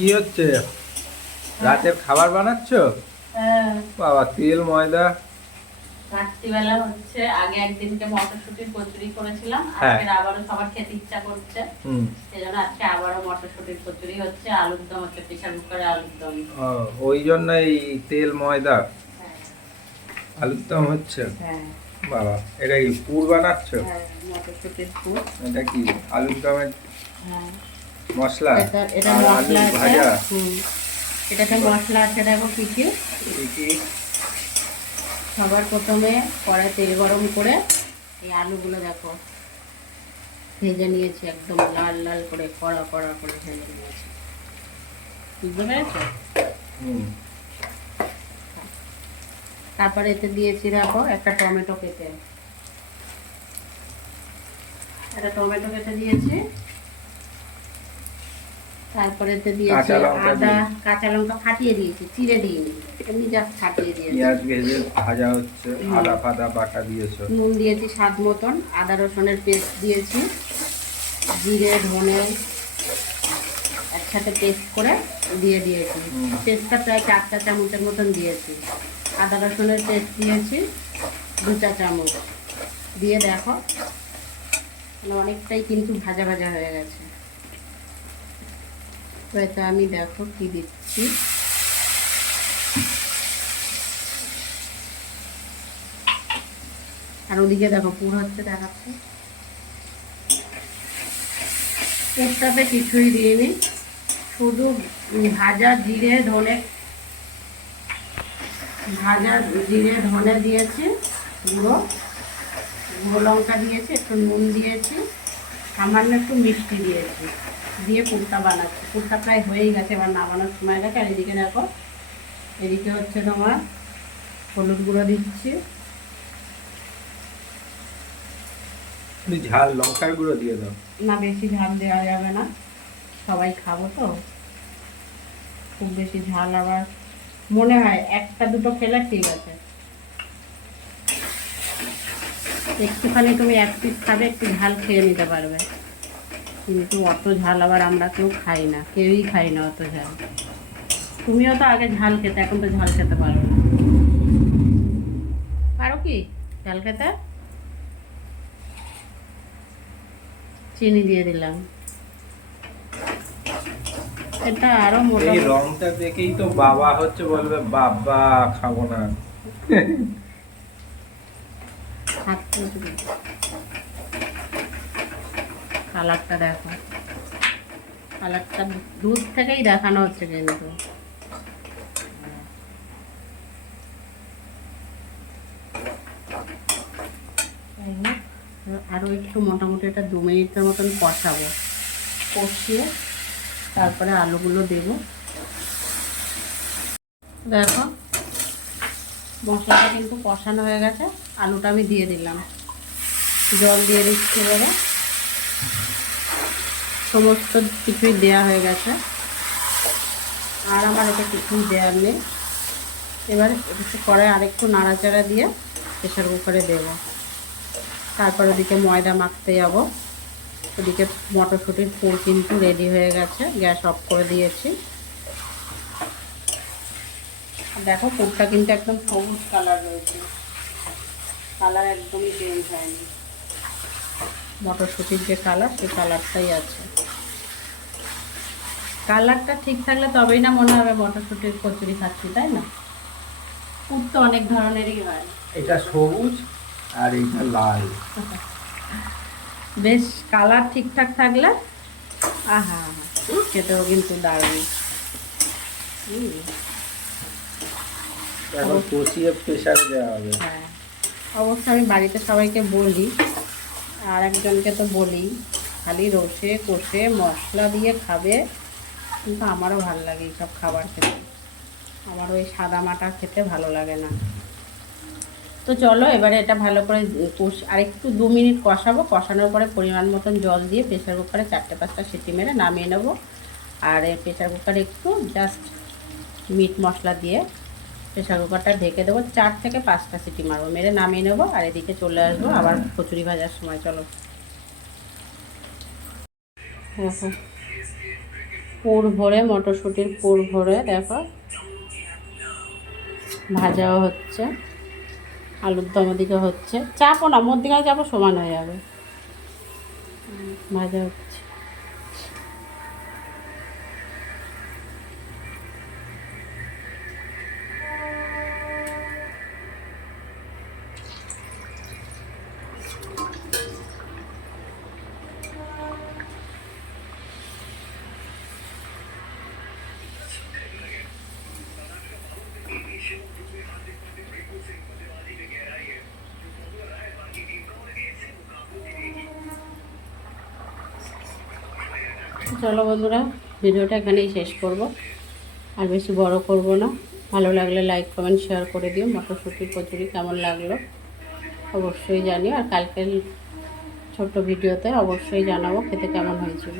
কি হচ্ছে? রাতের খাবার বানাচ্ছো? হ্যাঁ, বাবা, তেল ময়দা। রাত্রিবেলা হচ্ছে আগে একদিনকে মটরশুটির কচুরি করেছিলাম, হ্যাঁ। আজকে আবারও সবার খেতে ইচ্ছা করছে, হুম। সেজন্য আজকে আবারও মটরশুটির কচুরি হচ্ছে, আলুর দম হচ্ছে, প্রেসার কুকারে আলুর দম। ও, ওই জন্যই তেল ময়দা। হ্যাঁ আলুর দম হচ্ছে। হ্যাঁ বাবা, এটা কি পুর বানাচ্ছো? হ্যাঁ, মটরশুটির পুর। এটা কি আলুর দমের হ্যাঁ, মশলা এটা আর আলু মশলা আছে। ভাজা? হুম, এটাতে মশলা আছে, দেখো কি কি। কি কি? সবার প্রথমে কড়াই তেল গরম করে এই আলুগুলো দেখো ভেজে নিয়েছি, একদম লাল লাল করে কড়া কড়া করে ভেজে নিয়েছি, বুঝতে পেরেছো? হুম। তারপরে এতে দিয়েছি দেখো একটা টমেটো কেটে, দিয়েছি। তারপরে এতে দিয়েছি কাঁচা লঙ্কা আদা, দিয়ে কাঁচা লঙ্কা ফাটিয়ে দিয়েছি, চিড়ে দিইনি, এমনি জাস্ট ফাটিয়ে দিয়েছি। পেঁয়াজ ভেজে ভাজা হচ্ছে, আদা ফাদা বাটা দিয়েছো। নুন দিয়েছি স্বাদ মতন, আদা রসুনের পেস্ট দিয়েছি, জিরে ধনে একসাথে পেস্ট করে দিয়েছি। পেস্টটা প্রায় 4 চা চামচের মতন দিয়েছি। আদা রসুনের পেস্ট দিয়েছি 2 চা চামচ, দিয়ে দেখো অনেকটাই কিন্তু ভাজা ভাজা হয়ে গেছে। তো এটা আমি দেখো কি দিচ্ছি, আর ওদিকে দেখো পুর হচ্ছে, দেখাচ্ছে। পুরটাতে কিছুই দিইনি, শুধু ভাজা জিরে ধনে, দিয়েছি, গুঁড়ো গুঁড়ো লঙ্কা দিয়েছি, একটু নুন দিয়েছি, সামান্য একটু মিষ্টি দিয়েছি, দিয়ে পুরটা বানাচ্ছি। পুরটা প্রায় হয়েই গেছে, এবার নামানোর সময় দেখে। আর এদিকে দেখো, এদিকে হচ্ছে তোমার হলুদ গুঁড়ো দিচ্ছি, ঝাল লঙ্কার গুঁড়ো দিয়ে দাও। না বেশি ঝাল দেওয়া যাবে না, সবাই খাবো তো, খুব বেশি ঝাল আবার মনে হয় একটা দুটো খেলে ঠিক আছে। একটুখানি তুমি 1 পিস খাবে, একটু ঝাল খেয়ে নিতে পারবে, কিন্তু অত ঝাল আবার আমরা কেউ খাই না, কেউই খাই না অত ঝাল। তুমিও তো আগে ঝাল খেতে, এখন তো ঝাল খেতে পারো না। পারো কি ঝাল খেতে? চিনি দিয়ে দিলাম, এটা আরো এই মোটামুটি। রংটা দেখেই তো বাবা হচ্ছে বলবে বাবা খাবো না। কালারটা দেখো, কালারটা দূর থেকেই দেখানো হচ্ছে কিন্তু। আরও একটু মোটামুটি এটা 2 মিনিটের মতন কষাবো, কষিয়ে তারপরে আলুগুলো দেব। দেখো মশলাটা কিন্তু কষানো হয়ে গেছে, আলুটা আমি দিয়ে দিলাম, জল দিয়ে দিচ্ছি এবারে। সমস্ত কিছুই দেয়া হয়ে গেছে, আর আমার এটা কিছুই দেওয়ার নেই। এবার একটু কড়াই আরেকটু নাড়াচাড়া দিয়ে প্রেসার কুকারে দেবো। তারপর ওদিকে ময়দা মাখতে যাব, ওদিকে মটরশুঁটির পুর কিন্তু রেডি হয়ে গেছে, গ্যাস অফ করে দিয়েছি। দেখো পুরটা কিন্তু একদম সবুজ কালার রয়েছে, কালার একদমই চেঞ্জ হয়নি, মটরশুঁটির যে কালার সেই কালারটাই আছে। কালারটা ঠিক থাকলে তবেই না মনে হবে মটরশুঁটির কচুরি খাচ্ছি, তাই না? পুর তো অনেক ধরনেরই হয়। এটা সবুজ আর এটা লাল। বেশ কালার ঠিকঠাক থাকলে আহা খেতেও কিন্তু দারুণ। এখন কষিয়ে প্রেসারে দেওয়া হবে। হ্যাঁ, অবশ্য আমি বাড়িতে সবাইকে বলি, আর একজনকে তো বলি খালি রসে কষে মশলা দিয়ে খাবে, কিন্তু আমারও ভালো লাগে এইসব খাবার খেতে, আমারও ওই সাদা মাটা খেতে ভালো লাগে না। তো চলো এবারে এটা ভালো করে আর একটু 2 মিনিট কষাবো, কষানোর পরে পরিমাণ মতন জল দিয়ে প্রেসার কুকারে 4-5টা সিটি মেরে নামিয়ে নেব। আর এই প্রেসার কুকারে একটু জাস্ট মিট মশলা দিয়ে প্রেসার কুকারটা ঢেকে দেবো, 4 থেকে 5টা সিটি মারবো, মেরে নামিয়ে নেবো। আর এদিকে চলে আসবো আবার কচুরি ভাজার সময়। চলো। পুর ভরে, মটরশুঁটির পুর ভরে দেখো ভাজাও হচ্ছে। আলুর দম ওদিকে হচ্ছে, চাপও না, মধ্যিখানে চাপও সমান হয়ে যাবে। ভাজা হচ্ছে। চলো বন্ধুরা, ভিডিওটা এখানেই শেষ করব, আর বেশি বড় করব না। ভালো লাগলে লাইক কমেন্ট শেয়ার করে দিও। মটরশুঁটির কচুরি কেমন লাগলো অবশ্যই জানিও, আর কালকের ছোট্ট ভিডিওতে অবশ্যই জানাবো খেতে কেমন হয়েছিল।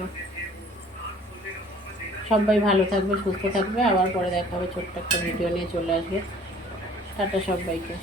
সবাই ভালো থাকবে, সুস্থ থাকবে। আবার পরে দেখা হবে, ছোট্ট একটা ভিডিও নিয়ে চলে আসবে। টাটা সবাইকে।